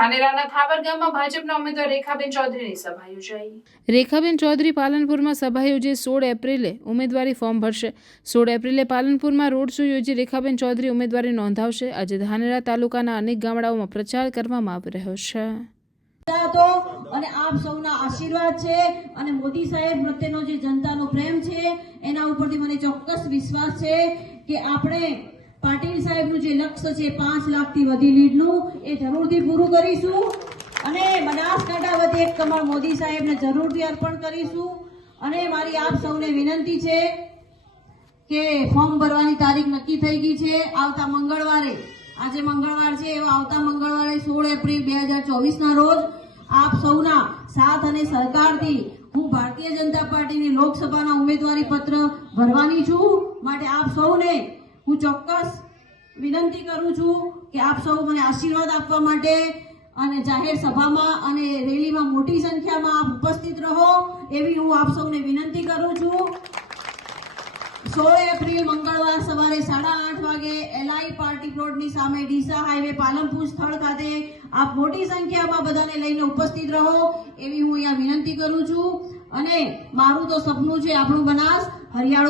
ધાનેરાના થાવર ગામમાં ભાજપના ઉમેદવાર રેખાબેન ચૌધરીની સભા યોજાઈ. રેખાબેન ચૌધરી પાલનપુરમાં સભા યોજી સોળ એપ્રિલે ઉમેદવારી ફોર્મ ભરશે. સોળ એપ્રિલે પાલનપુરમાં રોડ શો યોજી રેખાબેન ચૌધરી ઉમેદવારી નોંધાવશે. આજે ધાનેરા તાલુકાના અનેક ગામડાઓમાં પ્રચાર કરવામાં આવી રહ્યો છે. હતો અને આપ સૌના આશીર્વાદ છે અને મોદી સાહેબ પ્રત્યેનો જે જનતાનો પ્રેમ છે એના ઉપરથી મને ચોક્કસ વિશ્વાસ છે કે આપણે પાટીલ સાહેબનું જે લક્ષ્ય છે, પાંચ લાખથી વધી લીડનું, એ જરૂરથી પૂરું કરીશું. અને બનાસકાંઠા વતી એક કમળ મોદી સાહેબને જરૂરથી અર્પણ કરીશું. અને મારી આપ સૌને વિનંતી છે કે ફોર્મ ભરવાની તારીખ નક્કી થઈ ગઈ છે. આવતા મંગળવારે, આજે મંગળવાર છે, એવા આવતા મંગળવારે સોળ એપ્રિલ બે હજાર ચોવીસના રોજ આપ સૌના સાથ અને સહકારથી હું ભારતીય જનતા પાર્ટીની લોકસભાના ઉમેદવારી પત્ર ભરવાની છું. માટે આપ સૌને હું ચોક્કસ વિનંતી કરું છું કે આપ સૌ મને આશીર્વાદ આપવા માટે અને જાહેર સભામાં અને રેલીમાં મોટી સંખ્યામાં આપ ઉપસ્થિત રહો એવી હું આપ સૌને વિનંતી કરું છું. સોળ એપ્રિલ મંગળવાર સવારે સાડા આઠ વાગે એલઆઈ પાર્ટી પ્લોટની સામે ડીસા હાઈવે પાલનપુર સ્થળ ખાતે આપ મોટી સંખ્યામાં બધાને લઈને ઉપસ્થિત રહો એવી હું અહીંયા વિનંતી કરું છું. અને મારું તો સપનું છે આપણું બનાસ. હરિયાળું